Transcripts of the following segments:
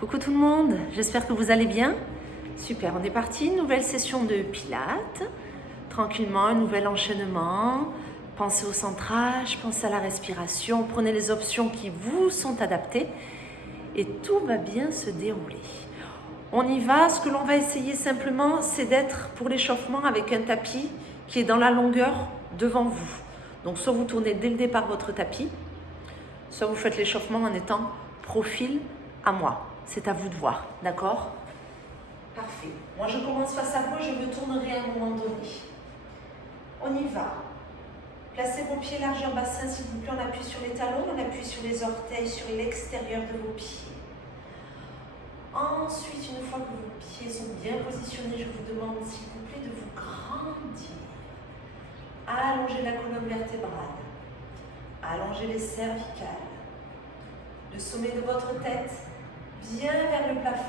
Coucou tout le monde, j'espère que vous allez bien. Super, on est parti, nouvelle session de pilates. Tranquillement, un nouvel enchaînement. Pensez au centrage, pensez à la respiration, prenez les options qui vous sont adaptées et tout va bien se dérouler. On y va, ce que l'on va essayer simplement, c'est d'être pour l'échauffement avec un tapis qui est dans la longueur devant vous. Donc soit vous tournez dès le départ votre tapis, soit vous faites l'échauffement en étant profil à moi. C'est à vous de voir, d'accord? Parfait. Moi, je commence face à vous et je me tournerai à un moment donné. On y va. Placez vos pieds largeur bassin, s'il vous plaît. On appuie sur les talons, on appuie sur les orteils, sur l'extérieur de vos pieds. Ensuite, une fois que vos pieds sont bien positionnés, je vous demande, s'il vous plaît, de vous grandir. Allongez la colonne vertébrale. Allongez les cervicales. Le sommet de votre tête bien vers le plafond.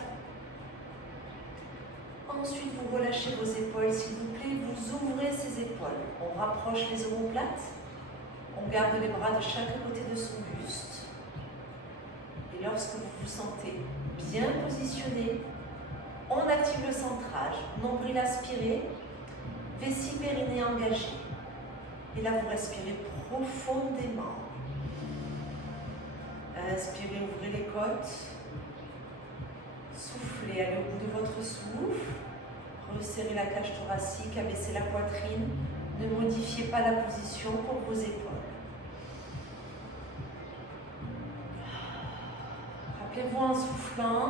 Ensuite, vous relâchez vos épaules, s'il vous plaît. Vous ouvrez ces épaules. On rapproche les omoplates. On garde les bras de chaque côté de son buste. Et lorsque vous vous sentez bien positionné, on active le centrage. Nombril aspiré, vessie périnée engagée. Et là, vous respirez profondément. Inspirez, ouvrez les côtes. Soufflez, allez au bout de votre souffle. Resserrez la cage thoracique, abaissez la poitrine. Ne modifiez pas la position pour vos épaules. Rappelez-vous en soufflant,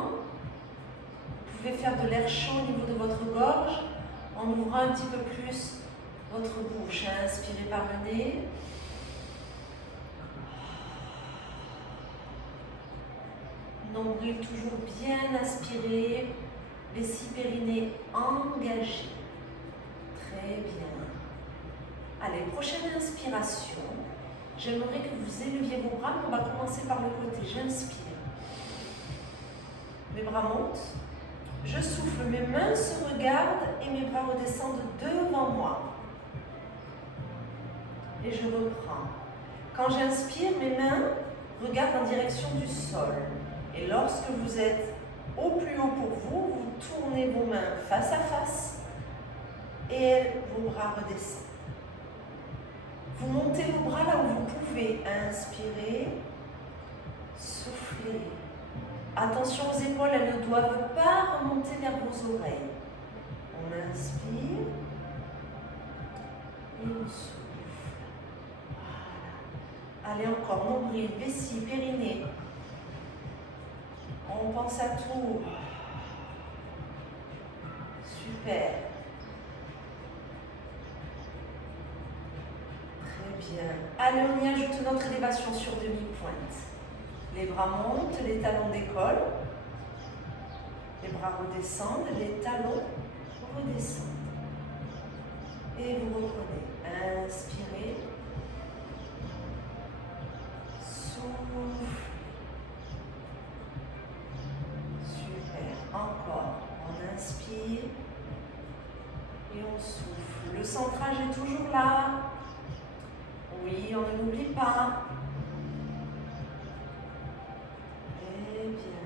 vous pouvez faire de l'air chaud au niveau de votre gorge en ouvrant un petit peu plus votre bouche. Inspirez par le nez. Nombril toujours bien aspiré, vessie périnée engagée. Très bien. Allez, prochaine inspiration. J'aimerais que vous éleviez vos bras, mais on va commencer par le côté. J'inspire. Mes bras montent. Je souffle, mes mains se regardent et mes bras redescendent devant moi. Et je reprends. Quand j'inspire, mes mains regardent en direction du sol. Et lorsque vous êtes au plus haut pour vous, vous tournez vos mains face à face et vos bras redescendent. Vous montez vos bras là où vous pouvez. Inspirez, soufflez. Attention aux épaules, elles ne doivent pas remonter vers vos oreilles. On inspire et on souffle. Voilà. Allez encore, nombril, vessie, périnée. On pense à tout. Super. Très bien. Allez, on y ajoute notre élévation sur demi-pointe. Les bras montent, les talons décollent. Les bras redescendent, les talons redescendent. Et vous reprenez. Inspirez. Souffle. Encore, on inspire et on souffle. Le centrage est toujours là. Oui, on ne l'oublie pas. Très bien.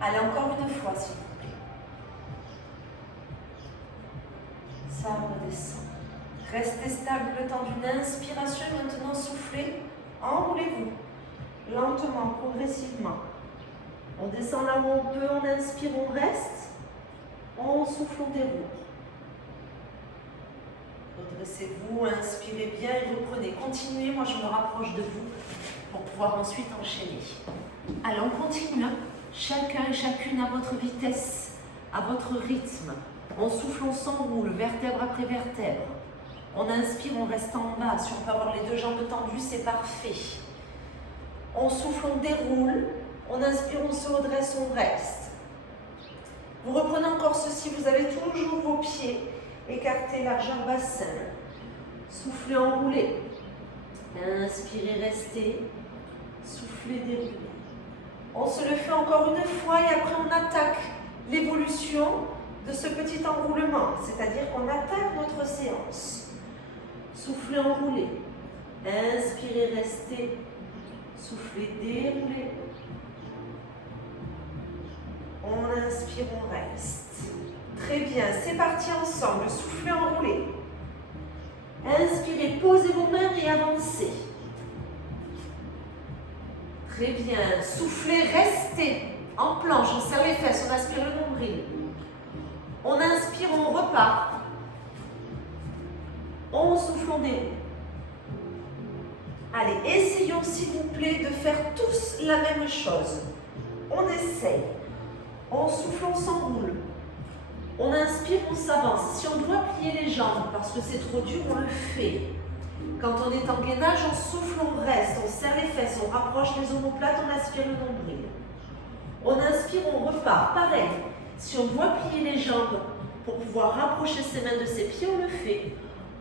Allez, encore une fois, s'il vous plaît. Ça redescend. Restez stable le temps d'une inspiration. Maintenant, soufflez. Enroulez-vous. Lentement, progressivement. On descend là où on peut, on inspire, on reste. On souffle, on déroule. Redressez-vous, inspirez bien et reprenez. Continuez, moi je me rapproche de vous pour pouvoir ensuite enchaîner. Allez, on continue. Chacun et chacune à votre vitesse, à votre rythme. On souffle, on s'enroule, vertèbre après vertèbre. On inspire, on reste en bas. Si on peut avoir les deux jambes tendues, c'est parfait. On souffle, on déroule. On inspire, on se redresse, on reste. Vous reprenez encore ceci, vous avez toujours vos pieds écartés, largeur bassin. Soufflez, enroulez. Inspirez, restez. Soufflez, déroulez. On se le fait encore une fois et après on attaque l'évolution de ce petit enroulement, c'est-à-dire qu'on attaque notre séance. Soufflez, enroulez. Inspirez, restez. Soufflez, déroulez. inspire, on reste. Très bien, c'est parti ensemble. Soufflez, enroulez. Inspirez, posez vos mains et avancez. Très bien. Soufflez, restez en planche, on serre les fesses, on aspire le nombril. On inspire, on repart. On souffle, on déroule. Allez, essayons s'il vous plaît de faire tous la même chose. On essaye. On souffle, on s'enroule. On inspire, on s'avance. Si on doit plier les jambes parce que c'est trop dur, on le fait. Quand on est en gainage, on souffle, on reste, on serre les fesses, on rapproche les omoplates, on aspire le nombril. On inspire, on repart. Pareil, si on doit plier les jambes pour pouvoir rapprocher ses mains de ses pieds, on le fait.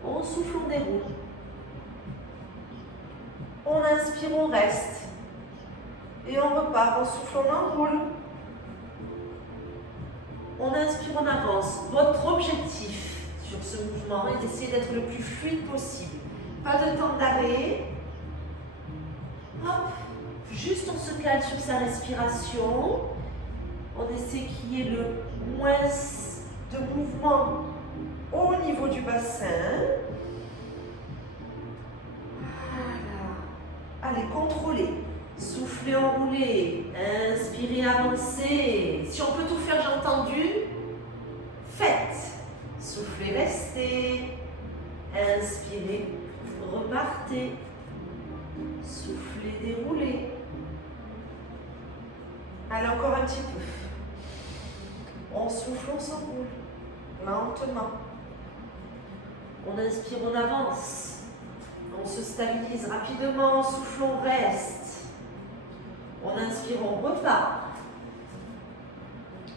On souffle, on déroule. On inspire, on reste. Et on repart, on souffle, on enroule. On inspire, on avance. Votre objectif sur ce mouvement est d'essayer d'être le plus fluide possible. Pas de temps d'arrêt. Hop. Juste on se cale sur sa respiration. On essaie qu'il y ait le moins de mouvement au niveau du bassin. Voilà. Allez, contrôlez. Soufflez, enroulez. Inspirez, avancez. Si on peut tout faire, j'ai entendu. Faites. Soufflez, restez. Inspirez, repartez. Soufflez, déroulez. Allez, encore un petit peu. On souffle, on s'enroule. Lentement. On inspire, on avance. On se stabilise rapidement. On souffle, on reste. On inspire, on repart.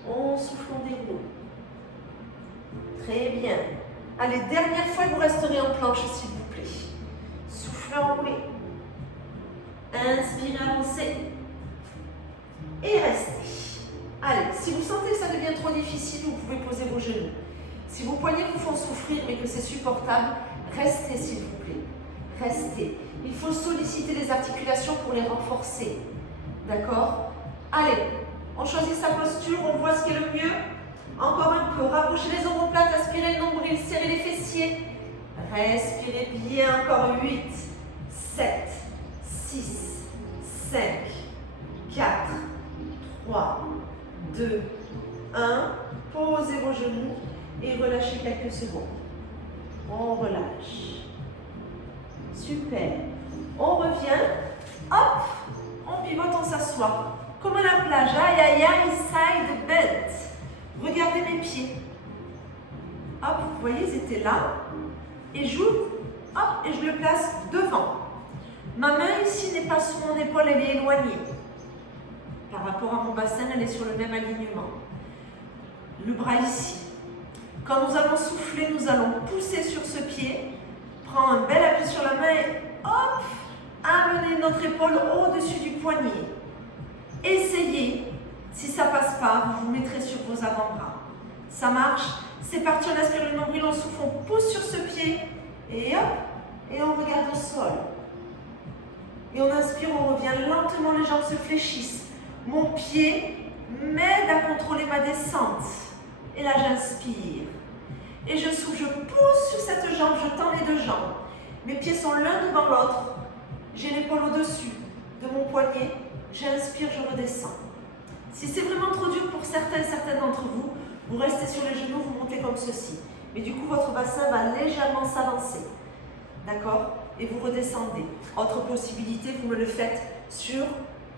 On souffle, on déroule. Très bien. Allez, dernière fois, vous resterez en planche, s'il vous plaît. Soufflez, enroulez. Inspirez, avancez. Et restez. Allez, si vous sentez que ça devient trop difficile, vous pouvez poser vos genoux. Si vos poignets vous font souffrir mais que c'est supportable, restez s'il vous plaît. Restez. Il faut solliciter les articulations pour les renforcer. D'accord? Allez, on choisit sa posture, on voit ce qui est le mieux. Encore un peu, rapprochez les omoplates, aspirez le nombril, serrez les fessiers. Respirez bien, encore 8, 7, 6, 5, 4, 3, 2, 1. Posez vos genoux et relâchez quelques secondes. On relâche. Super. On revient. Hop. On pivote, on s'assoit. Comme à la plage. Aïe, aïe, aïe, side bend. Regardez mes pieds. Hop, vous voyez, ils étaient là. Et j'ouvre. Hop, et je le place devant. Ma main ici n'est pas sous mon épaule, elle est éloignée. Par rapport à mon bassin, elle est sur le même alignement. Le bras ici. Quand nous allons souffler, nous allons pousser sur ce pied, prendre un bel appui sur la main et hop, amener notre épaule au-dessus du poignet. Essayez. Si ça ne passe pas, vous vous mettrez sur vos avant-bras. Ça marche. C'est parti, on aspire le nombril, on souffle, on pousse sur ce pied et hop, et on regarde au sol. Et on inspire, on revient lentement, les jambes se fléchissent. Mon pied m'aide à contrôler ma descente. Et là, j'inspire. Et je souffle, je pousse sur cette jambe, je tends les deux jambes. Mes pieds sont l'un devant l'autre. J'ai l'épaule au-dessus de mon poignet. J'inspire, je redescends. Si c'est vraiment trop dur pour certains et certaines d'entre vous, vous restez sur les genoux, vous montez comme ceci. Mais du coup, votre bassin va légèrement s'avancer. D'accord? Et vous redescendez. Autre possibilité, vous me le faites sur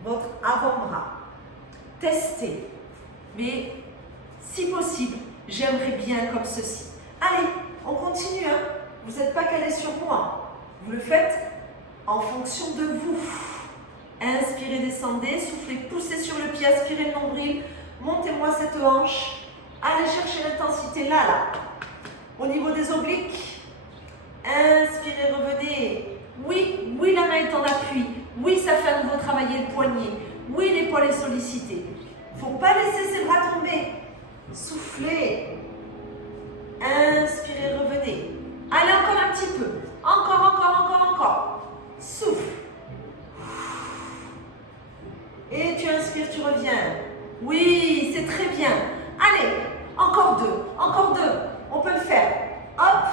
votre avant-bras. Testez. Mais si possible, j'aimerais bien comme ceci. Allez, on continue. Hein? Vous n'êtes pas calé sur moi. Vous le faites en fonction de vous. Inspirez, descendez, soufflez, poussez sur le pied, aspirez le nombril. Montez-moi cette hanche. Allez chercher l'intensité là. Au niveau des obliques. Inspirez, revenez. Oui, oui, la main est en appui. Oui, ça fait à nouveau travailler le poignet. Oui, l'épaule est sollicitée. Il ne faut pas laisser ses bras tomber. Soufflez. Inspirez, revenez. Allez, encore un petit peu. Encore. Souffle. Et tu inspires, tu reviens. Oui, c'est très bien. Allez, encore deux. On peut le faire. Hop.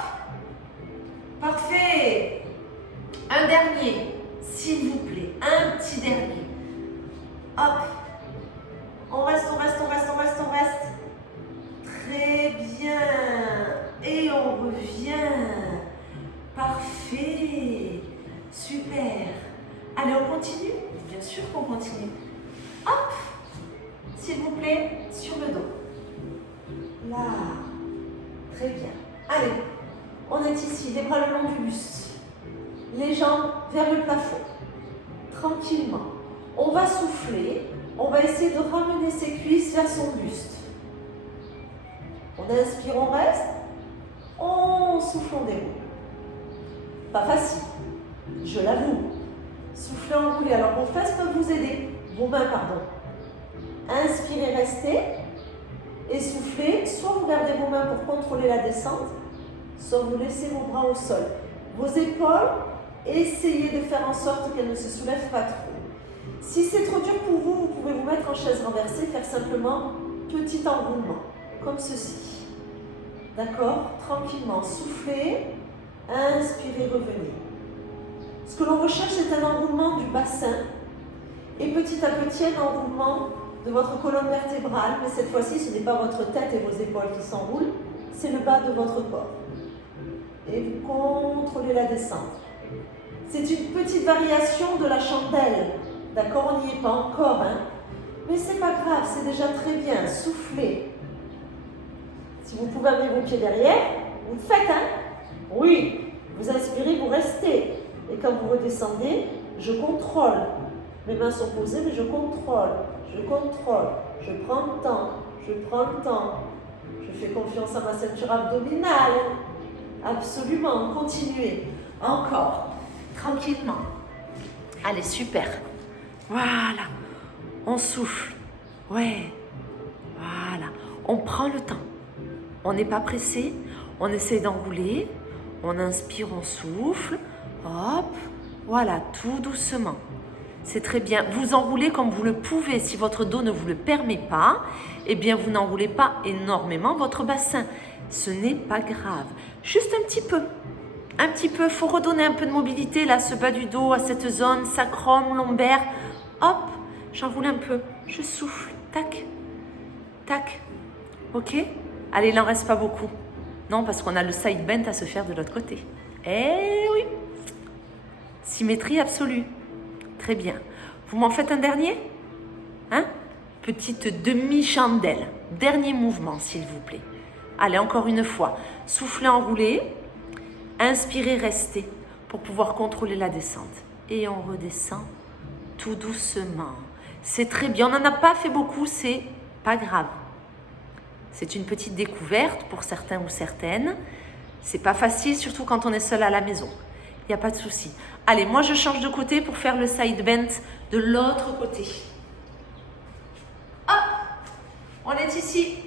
Parfait. Un dernier, s'il vous plaît. Un petit dernier. Hop. On reste. Très bien. Et on revient. Parfait. Super. Allez, on continue? Bien sûr qu'on continue. Hop. S'il vous plaît, sur le dos. Là. Très bien. Allez, on est ici, les bras le long du buste. Les jambes vers le plafond. Tranquillement. On va souffler. On va essayer de ramener ses cuisses vers son buste. On inspire, on reste. On souffle, on déroule. Pas facile, je l'avoue. Soufflez, enroulez. Alors vos fesses peuvent vous aider. Vos mains, pardon. Inspirez, restez. Et soufflez. Soit vous gardez vos mains pour contrôler la descente, soit vous laissez vos bras au sol. Vos épaules, essayez de faire en sorte qu'elles ne se soulèvent pas trop. Si c'est trop dur pour vous, vous pouvez vous mettre en chaise renversée, faire simplement petit enroulement, comme ceci. D'accord? Tranquillement, soufflez, inspirez, revenez. Ce que l'on recherche, c'est un enroulement du bassin et petit à petit un enroulement de votre colonne vertébrale, mais cette fois-ci, ce n'est pas votre tête et vos épaules qui s'enroulent, c'est le bas de votre corps. Et vous contrôlez la descente. C'est une petite variation de la chandelle. D'accord, on n'y est pas encore, hein? Mais c'est pas grave, c'est déjà très bien. Soufflez. Si vous pouvez amener vos pieds derrière, vous le faites, hein? Oui. Vous inspirez, vous restez. Et quand vous redescendez, je contrôle. Mes mains sont posées, mais je contrôle. Je contrôle. Je prends le temps. Je prends le temps. Je fais confiance à ma ceinture abdominale. Absolument. Continuez. Encore. Tranquillement. Allez, super. Voilà. On souffle. Ouais. Voilà. On prend le temps. On n'est pas pressé. On essaie d'enrouler. On inspire, on souffle. Hop. Voilà, tout doucement. C'est très bien. Vous enroulez comme vous le pouvez. Si votre dos ne vous le permet pas, eh bien, vous n'enroulez pas énormément votre bassin. Ce n'est pas grave. Juste un petit peu. Un petit peu. Il faut redonner un peu de mobilité là, ce bas du dos, à cette zone sacrum, lombaire. Hop, j'enroule un peu. Je souffle. Tac. Tac. OK? Allez, il n'en reste pas beaucoup. Non, parce qu'on a le side bend à se faire de l'autre côté. Eh oui. Symétrie absolue. Très bien. Vous m'en faites un dernier? Hein? Petite demi-chandelle. Dernier mouvement, s'il vous plaît. Allez, encore une fois. Soufflez, enroulez. Inspirez, restez pour pouvoir contrôler la descente. Et on redescend tout doucement. C'est très bien. On n'en a pas fait beaucoup, c'est pas grave. C'est une petite découverte pour certains ou certaines. C'est pas facile, surtout quand on est seul à la maison. Il n'y a pas de souci. Allez, moi je change de côté pour faire le side bend de l'autre côté. Hop, on est ici.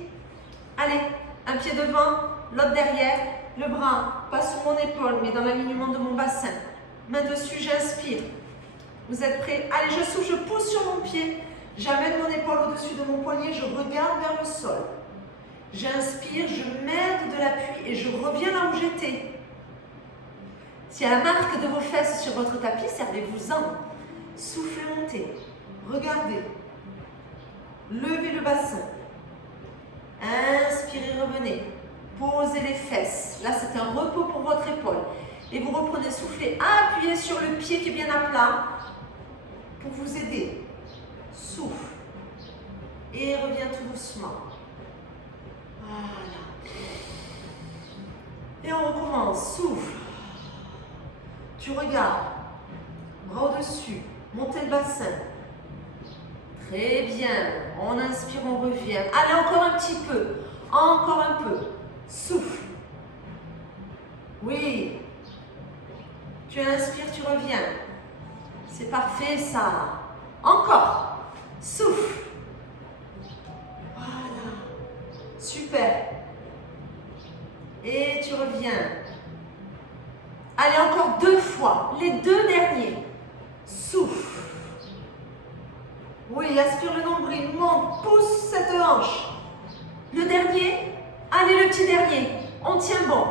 Allez, un pied devant, l'autre derrière. Le bras pas sous mon épaule, mais dans l'alignement de mon bassin. Main dessus, j'inspire. Vous êtes prêts? Allez, je souffle, je pousse sur mon pied. J'amène mon épaule au-dessus de mon poignet, je regarde vers le sol. J'inspire, je mets de l'appui et je reviens là où j'étais. S'il y a la marque de vos fesses sur votre tapis, servez-vous-en. Soufflez, montez. Regardez. Levez le bassin. Inspirez, revenez. Posez les fesses. Là, c'est un repos pour votre épaule. Et vous reprenez, soufflez. Appuyez sur le pied qui est bien à plat pour vous aider. Souffle. Et reviens tout doucement. Voilà. Et on recommence. Souffle. Tu regardes. Bras au-dessus. Montez le bassin. Très bien. On inspire, on revient. Allez, encore un petit peu. Encore un peu. Souffle. Oui. Tu inspires, tu reviens. C'est parfait ça. Encore. Souffle. Voilà. Super. Et tu reviens. Allez, encore 2 fois. Les 2 derniers. Souffle. Oui, aspire le nombril. Monte. Pousse cette hanche. Le dernier. Allez, le petit dernier. On tient bon.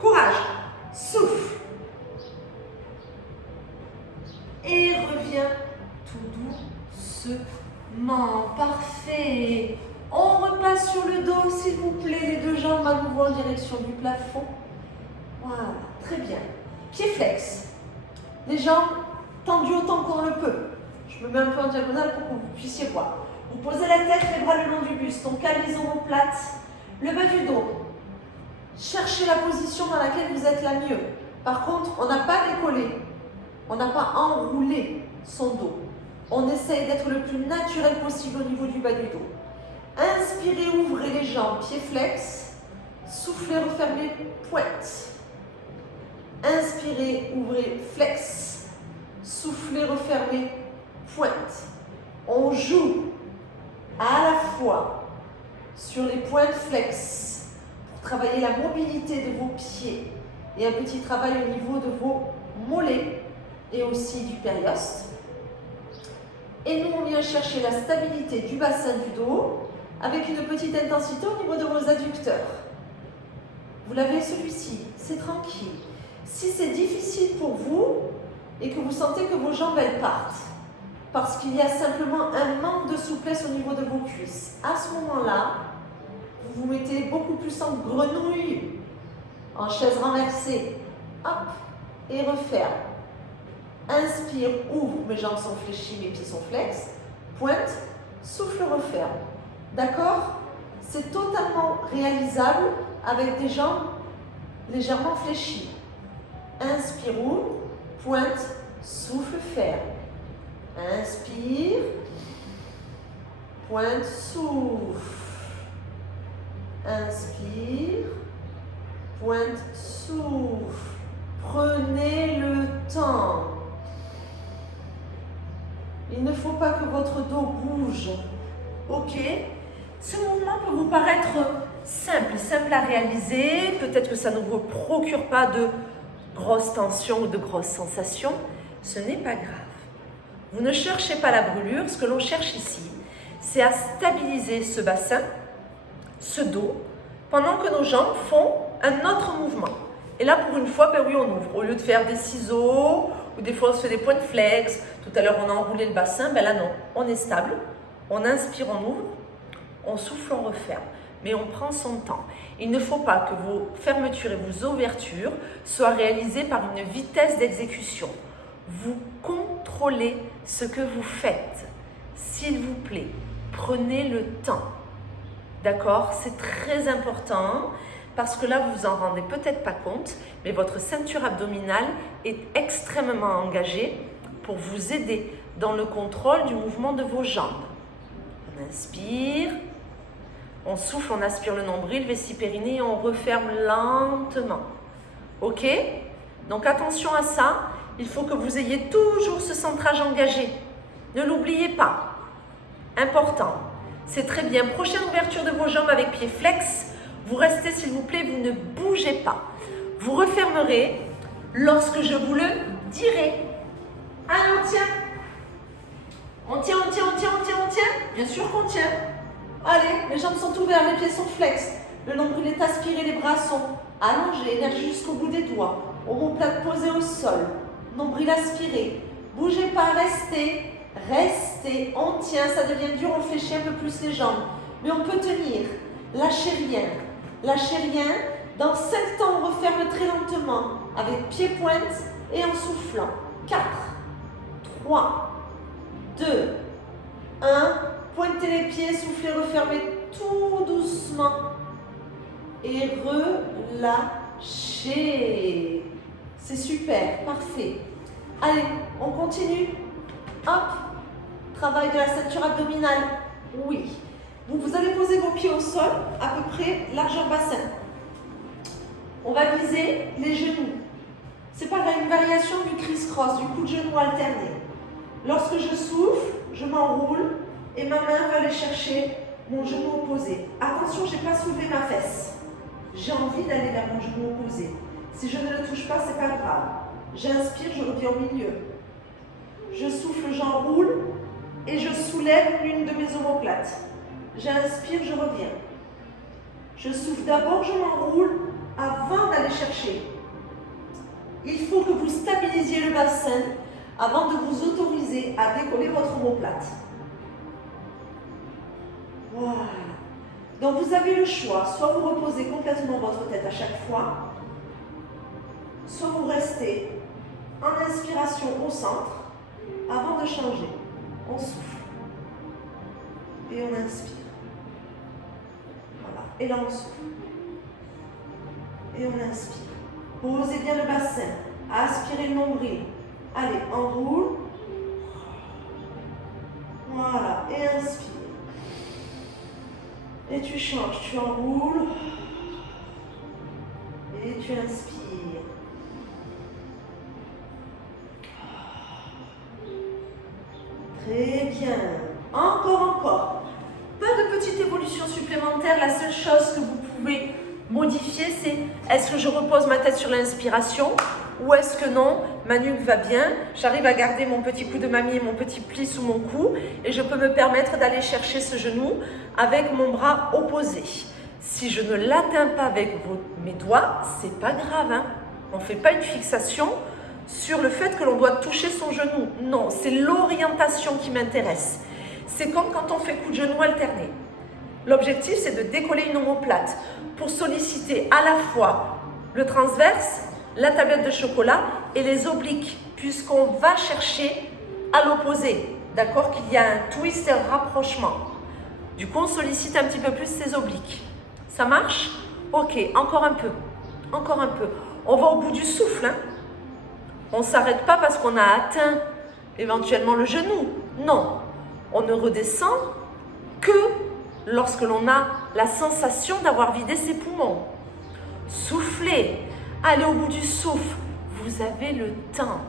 Courage. Souffle. Et reviens tout doucement. Parfait. On repasse sur le dos, s'il vous plaît. Les deux jambes à nouveau en direction du plafond. Voilà, très bien. Pieds flex. Les jambes tendues autant qu'on le peut. Je me mets un peu en diagonale pour que vous puissiez voir. Vous posez la tête, les bras le long du buste. On cale les omoplates. Le bas du dos. Cherchez la position dans laquelle vous êtes la mieux. Par contre, on n'a pas décollé. On n'a pas enroulé son dos. On essaye d'être le plus naturel possible au niveau du bas du dos. Inspirez, ouvrez les jambes, pieds flex. Soufflez, refermez, pointe. Inspirez, ouvrez, flex. Soufflez, refermez, pointe. On joue à la fois sur les pointes flex pour travailler la mobilité de vos pieds et un petit travail au niveau de vos mollets et aussi du périoste. Et nous, on vient chercher la stabilité du bassin du dos avec une petite intensité au niveau de vos adducteurs. Vous l'avez celui-ci, c'est tranquille. Si c'est difficile pour vous et que vous sentez que vos jambes elles partent, parce qu'il y a simplement un manque de souplesse au niveau de vos cuisses, à ce moment-là, vous vous mettez beaucoup plus en grenouille, en chaise renversée. Hop, et referme. Inspire, ouvre, mes jambes sont fléchies, mes pieds sont flex. Pointe, souffle, referme. D'accord? C'est totalement réalisable avec des jambes légèrement fléchies. Inspire, ouvre, pointe, souffle, ferme. Inspire, pointe, souffle. Inspire, pointe, souffle. Prenez le temps. Il ne faut pas que votre dos bouge. Ok? Ce mouvement peut vous paraître simple à réaliser. Peut-être que ça ne vous procure pas de grosses tensions ou de grosses sensations. Ce n'est pas grave. Vous ne cherchez pas la brûlure. Ce que l'on cherche ici, c'est à stabiliser ce bassin, ce dos, pendant que nos jambes font un autre mouvement. Et là, pour une fois, ben oui, on ouvre. Au lieu de faire des ciseaux, ou des fois on se fait des pointes flex, tout à l'heure on a enroulé le bassin, ben là non, on est stable, on inspire, on ouvre, on souffle, on referme. Mais on prend son temps. Il ne faut pas que vos fermetures et vos ouvertures soient réalisées par une vitesse d'exécution. Vous contrôlez ce que vous faites. S'il vous plaît, prenez le temps. D'accord? C'est très important. Parce que là, vous vous en rendez peut-être pas compte, mais votre ceinture abdominale est extrêmement engagée pour vous aider dans le contrôle du mouvement de vos jambes. On inspire, on souffle, on aspire le nombril, vessie périnée et on referme lentement. Ok? Donc attention à ça, il faut que vous ayez toujours ce centrage engagé. Ne l'oubliez pas. Important. C'est très bien. Prochaine ouverture de vos jambes avec pied flex. Vous restez, s'il vous plaît, vous ne bougez pas. Vous refermerez lorsque je vous le dirai. Allez, on tient. On tient, on tient, on tient, on tient, on tient. Bien sûr qu'on tient. Allez, les jambes sont ouvertes, les pieds sont flex. Le nombril est aspiré, les bras sont allongés, énergie jusqu'au bout des doigts. Omoplate posée au sol. Nombril aspiré. Bougez pas, restez. Restez. On tient, ça devient dur, on fléchit un peu plus les jambes. Mais on peut tenir. Lâchez rien. Lâchez rien. Dans 5 temps, on referme très lentement avec pied-pointe et en soufflant. 4, 3, 2, 1. Pointez les pieds, soufflez, refermez tout doucement. Et relâchez. C'est super, parfait. Allez, on continue. Hop. Travail de la ceinture abdominale. Oui. Vous allez poser vos pieds au sol, à peu près largeur bassin. On va viser les genoux. C'est pareil, une variation du criss-cross, du coup de genou alterné. Lorsque je souffle, je m'enroule et ma main va aller chercher mon genou opposé. Attention, je n'ai pas soulevé ma fesse. J'ai envie d'aller vers mon genou opposé. Si je ne le touche pas, ce n'est pas grave. J'inspire, je reviens au milieu. Je souffle, j'enroule et je soulève l'une de mes omoplates. J'inspire, je reviens. Je souffle d'abord, je m'enroule avant d'aller chercher. Il faut que vous stabilisiez le bassin avant de vous autoriser à décoller votre omoplate. Voilà. Donc vous avez le choix, soit vous reposez complètement votre tête à chaque fois, soit vous restez en inspiration au centre avant de changer. On souffle et on inspire. Voilà. Et là on souffle et on inspire. Posez bien le bassin, aspirez le nombril. Allez, enroule. Voilà, et inspire. Et tu changes, tu enroules. Et tu inspires. Très bien. Encore. Pas de petite évolution supplémentaire. La seule chose que vous pouvez modifier, c'est est-ce que je repose ma tête sur l'inspiration ou est-ce que non, ma nuque va bien, j'arrive à garder mon petit coup de mamie et mon petit pli sous mon cou et je peux me permettre d'aller chercher ce genou avec mon bras opposé. Si je ne l'atteins pas avec mes doigts, c'est pas grave, hein. On ne fait pas une fixation sur le fait que l'on doit toucher son genou. Non, c'est l'orientation qui m'intéresse. C'est comme quand on fait coup de genou alterné. L'objectif, c'est de décoller une omoplate pour solliciter à la fois le transverse, la tablette de chocolat et les obliques, puisqu'on va chercher à l'opposé. D'accord? Qu'il y a un twist et un rapprochement. Du coup, on sollicite un petit peu plus ces obliques. Ça marche? Ok, encore un peu. On va au bout du souffle, hein? On ne s'arrête pas parce qu'on a atteint éventuellement le genou. Non, on ne redescend que lorsque l'on a la sensation d'avoir vidé ses poumons. Soufflez, allez au bout du souffle. Vous avez le temps.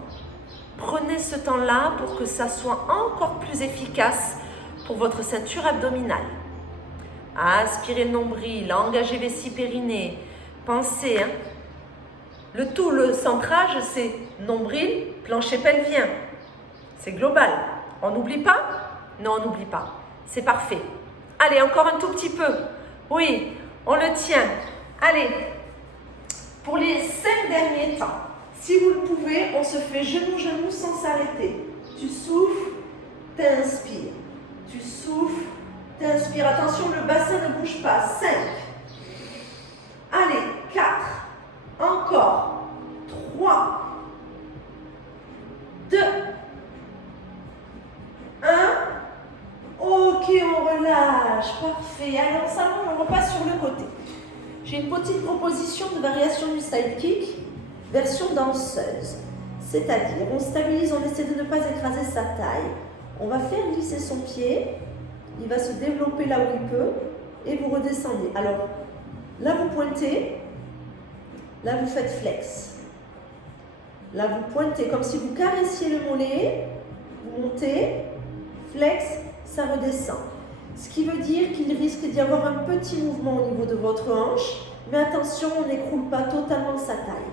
Prenez ce temps-là pour que ça soit encore plus efficace pour votre ceinture abdominale. Aspirez le nombril, engagez vessie périnée. Pensez, hein, le centrage, c'est nombril, plancher pelvien. C'est global. On n'oublie pas? Non, on n'oublie pas. C'est parfait. Allez, encore un tout petit peu. Oui, on le tient. Allez, pour les 5 derniers temps, si vous le pouvez, on se fait genou-genou sans s'arrêter. Tu souffles, t'inspires. Tu souffles, t'inspires. Attention, le bassin ne bouge pas. 5. Allez, 4. Encore. 3. 2. 1. Ok, on relâche. Parfait. Allez, on s'allonge, on repasse sur le côté. J'ai une petite proposition de variation du side kick, version danseuse. C'est-à-dire, on stabilise, on essaie de ne pas écraser sa taille. On va faire glisser son pied. Il va se développer là où il peut. Et vous redescendez. Alors, là, vous pointez. Là, vous faites flex. Là, vous pointez comme si vous caressiez le mollet. Vous montez. Flex, ça redescend. Ce qui veut dire qu'il risque d'y avoir un petit mouvement au niveau de votre hanche. Mais attention, on n'écroule pas totalement sa taille.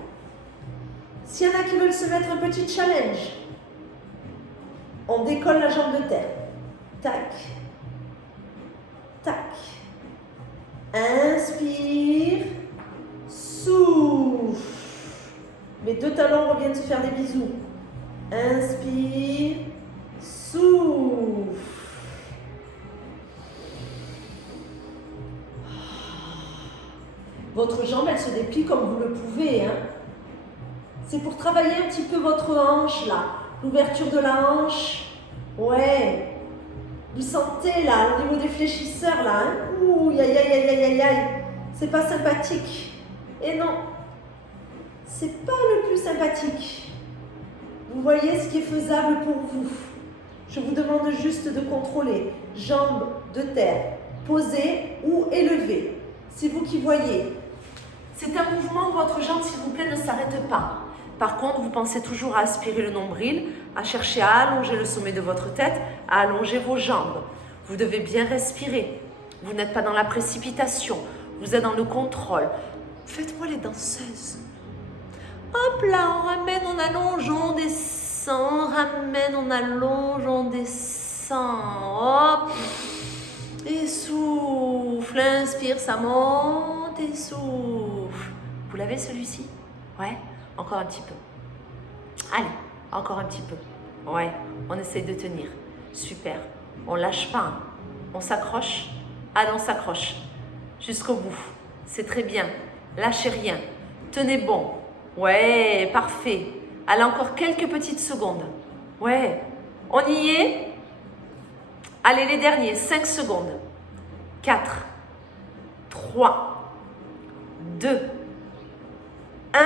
S'il y en a qui veulent se mettre un petit challenge, on décolle la jambe de terre. Tac. Tac. Inspire. Souffle. Mes 2 talons reviennent se faire des bisous. Inspire. Souffle. Votre jambe, elle se déplie comme vous le pouvez, hein. C'est pour travailler un petit peu votre hanche, là. L'ouverture de la hanche. Ouais. Vous sentez, là, au niveau des fléchisseurs, là, hein. Ouh, aïe, aïe, aïe, aïe, aïe, aïe. C'est pas sympathique. Et non. C'est pas le plus sympathique. Vous voyez ce qui est faisable pour vous. Je vous demande juste de contrôler. Jambes de terre, posées ou élevées. C'est vous qui voyez. C'est un mouvement où votre jambe, s'il vous plaît, ne s'arrête pas. Par contre, vous pensez toujours à aspirer le nombril, à chercher à allonger le sommet de votre tête, à allonger vos jambes. Vous devez bien respirer. Vous n'êtes pas dans la précipitation. Vous êtes dans le contrôle. Faites-moi les danseuses. Hop là, on ramène, on allonge, on descend. On ramène, on allonge, on descend. Hop. Et souffle, inspire. inspire, ça monte et souffle. Vous l'avez celui-ci? Ouais, encore un petit peu. Allez, encore un petit peu. Ouais, on essaye de tenir. Super. On lâche pas. Hein. On s'accroche. Allez, on s'accroche. Jusqu'au bout. C'est très bien. Lâchez rien. Tenez bon. Ouais, parfait. Allez, encore quelques petites secondes. Ouais, on y est. Allez, les derniers, 5 secondes. 4, 3, 2, 1.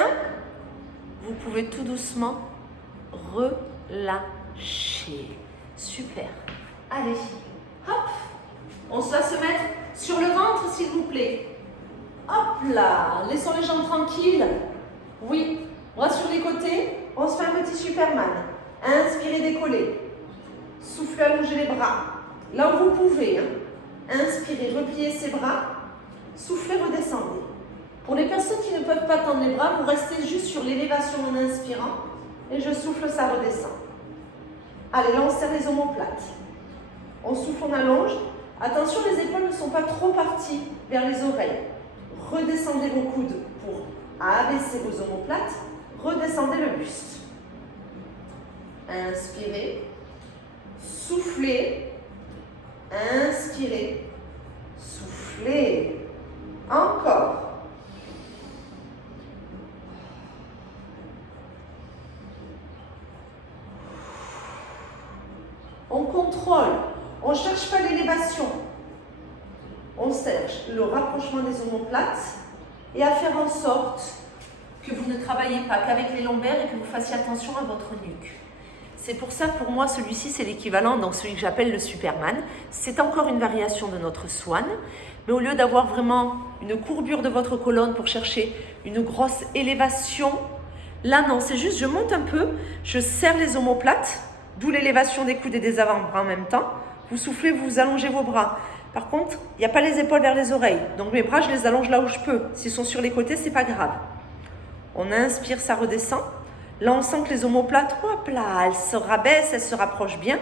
Vous pouvez tout doucement relâcher. Super. Allez, hop. On va se mettre sur le ventre, s'il vous plaît. Hop là. Laissons les jambes tranquilles. Oui. Bras sur les côtés. On se fait un petit Superman. Inspirez, décollez. Soufflez, allongez les bras. Là où vous pouvez. Hein. Inspirez, repliez ses bras. Soufflez, redescendez. Pour les personnes qui ne peuvent pas tendre les bras, vous restez juste sur l'élévation en inspirant. Et je souffle, ça redescend. Allez, là on serre les omoplates. On souffle, on allonge. Attention, les épaules ne sont pas trop parties vers les oreilles. Redescendez vos coudes pour abaisser vos omoplates. Redescendez le buste. Inspirez. Soufflez. Inspirez. Soufflez. Encore. On contrôle. On ne cherche pas l'élévation. On cherche le rapprochement des omoplates et à faire en sorte que vous ne travaillez pas qu'avec les lombaires et que vous fassiez attention à votre nuque. C'est pour ça, pour moi, celui-ci, c'est l'équivalent, donc celui que j'appelle le Superman. C'est encore une variation de notre Swan, mais au lieu d'avoir vraiment une courbure de votre colonne pour chercher une grosse élévation, là, non, c'est juste, je monte un peu, je serre les omoplates, d'où l'élévation des coudes et des avant-bras en même temps. Vous soufflez, vous allongez vos bras. Par contre, il n'y a pas les épaules vers les oreilles. Donc mes bras, je les allonge là où je peux. S'ils sont sur les côtés, c'est pas grave. On inspire, ça redescend. Là, on sent que les omoplates, hop là, elles se rabaissent, elles se rapprochent bien.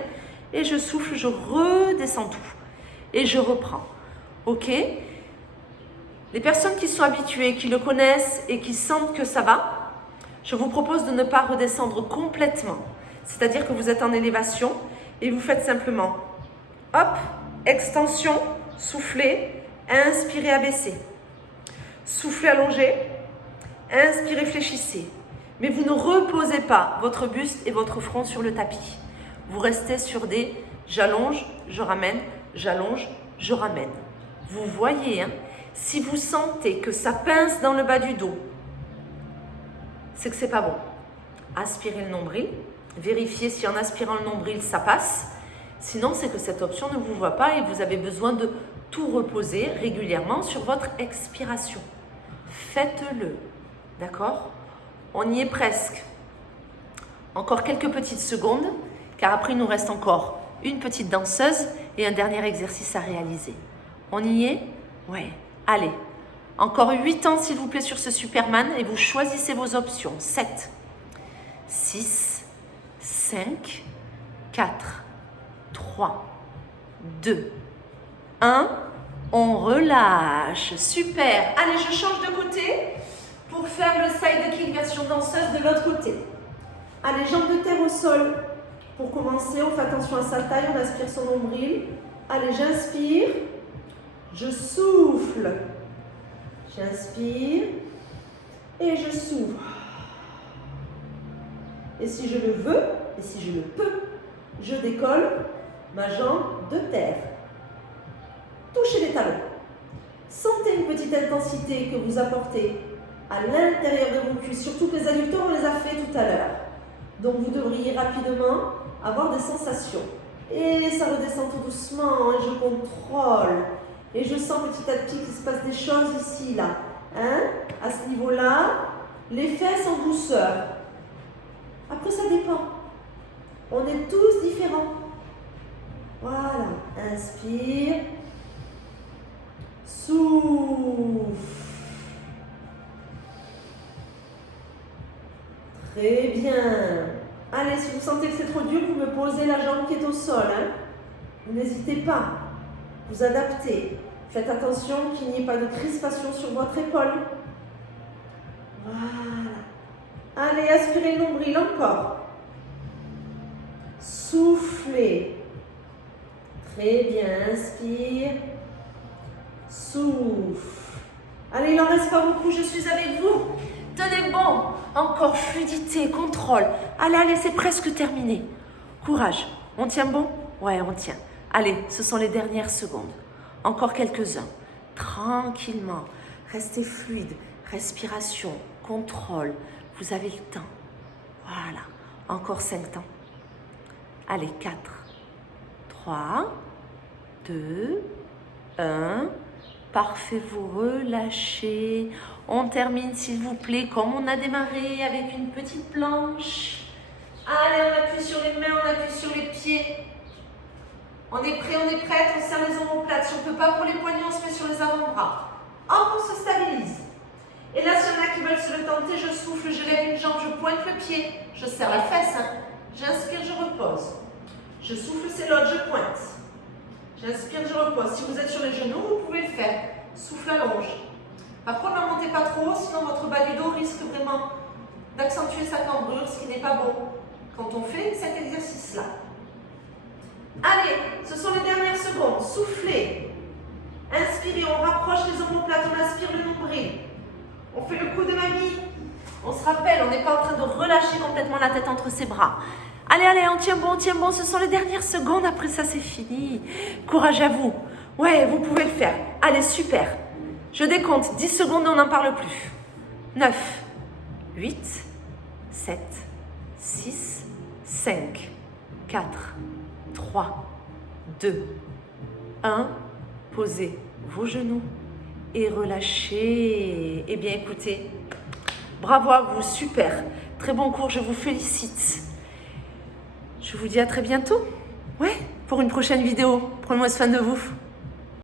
Et je souffle, je redescends tout. Et je reprends. Ok? Les personnes qui sont habituées, qui le connaissent et qui sentent que ça va, je vous propose de ne pas redescendre complètement. C'est-à-dire que vous êtes en élévation et vous faites simplement, hop, extension, soufflez, inspirez, abaissez. Soufflez, allongez, inspirez, fléchissez. Mais vous ne reposez pas votre buste et votre front sur le tapis. Vous restez sur des j'allonge, je ramène, j'allonge, je ramène. Vous voyez, hein, si vous sentez que ça pince dans le bas du dos, c'est que c'est pas bon. Aspirez le nombril. Vérifiez si en aspirant le nombril, ça passe. Sinon, c'est que cette option ne vous va pas et vous avez besoin de tout reposer régulièrement sur votre expiration. Faites-le. D'accord? On y est presque. Encore quelques petites secondes, car après, il nous reste encore une petite danseuse et un dernier exercice à réaliser. On y est? Ouais. Allez. Encore 8 temps, s'il vous plaît, sur ce Superman et vous choisissez vos options. 7, 6, 5, 4, 3, 2, 1. On relâche. Super. Allez, je change de côté pour faire le side kick version danseuse de l'autre côté. Allez, jambes de terre au sol. Pour commencer, on fait attention à sa taille, on aspire son nombril. Allez, j'inspire. Je souffle. J'inspire. Et je souffle. Et si je le veux, et si je le peux, je décolle ma jambe de terre. Touchez les talons. Sentez une petite intensité que vous apportez à l'intérieur de vos cuisses. Surtout que les adducteurs, on les a fait tout à l'heure. Donc vous devriez rapidement avoir des sensations. Et ça redescend tout doucement, et je contrôle. Et je sens petit à petit qu'il se passe des choses ici, là. Hein? À ce niveau-là, les fesses en douceur. Après, ça dépend. On est tous différents. Voilà. Inspire. Souffle. Très bien. Allez, si vous sentez que c'est trop dur, vous me posez la jambe qui est au sol. Hein. Vous n'hésitez pas. Vous adaptez. Faites attention qu'il n'y ait pas de crispation sur votre épaule. Voilà. Allez, aspirez le nombril encore. Soufflez. Très bien, inspire. Souffle. Allez, il n'en reste pas beaucoup, je suis avec vous. Tenez bon. Encore fluidité, contrôle. Allez, allez, c'est presque terminé. Courage. On tient bon? Ouais, on tient. Allez, ce sont les dernières secondes. Encore quelques-uns. Tranquillement. Restez fluide. Respiration, contrôle. Vous avez le temps. Voilà. Encore 5 temps. Allez, 4, 3, 2, 1. Parfait, vous relâchez. On termine, s'il vous plaît, comme on a démarré, avec une petite planche. Allez, on appuie sur les mains, on appuie sur les pieds. On est prêt, on est prête, on serre les omoplates. Si on ne peut pas pour les poignets, on se met sur les avant-bras. Hop, on se stabilise. Et là, s'il y en a qui veulent se le tenter, je souffle, je lève une jambe, je pointe le pied. Je serre la fesse, hein. J'inspire, je repose. Je souffle, c'est l'autre, je pointe. J'inspire, je repose. Si vous êtes sur les genoux, vous pouvez le faire. Souffle, allonge. Par contre, ne montez pas trop haut, sinon votre bas du dos risque vraiment d'accentuer sa cambrure, ce qui n'est pas bon quand on fait cet exercice-là. Allez, ce sont les dernières secondes. Soufflez. Inspirez, on rapproche les omoplates, on aspire le nombril. On fait le coup de mamie. On se rappelle, on n'est pas en train de relâcher complètement la tête entre ses bras. Allez, allez, on tient bon, ce sont les dernières secondes, après ça c'est fini. Courage à vous. Ouais, vous pouvez le faire. Allez, super. Je décompte, 10 secondes et on n'en parle plus. 9, 8, 7, 6, 5, 4, 3, 2, 1. Posez vos genoux et relâchez. Eh bien, écoutez, bravo à vous, super. Très bon cours, je vous félicite. Je vous dis à très bientôt. Ouais, pour une prochaine vidéo. Prenez soin de vous.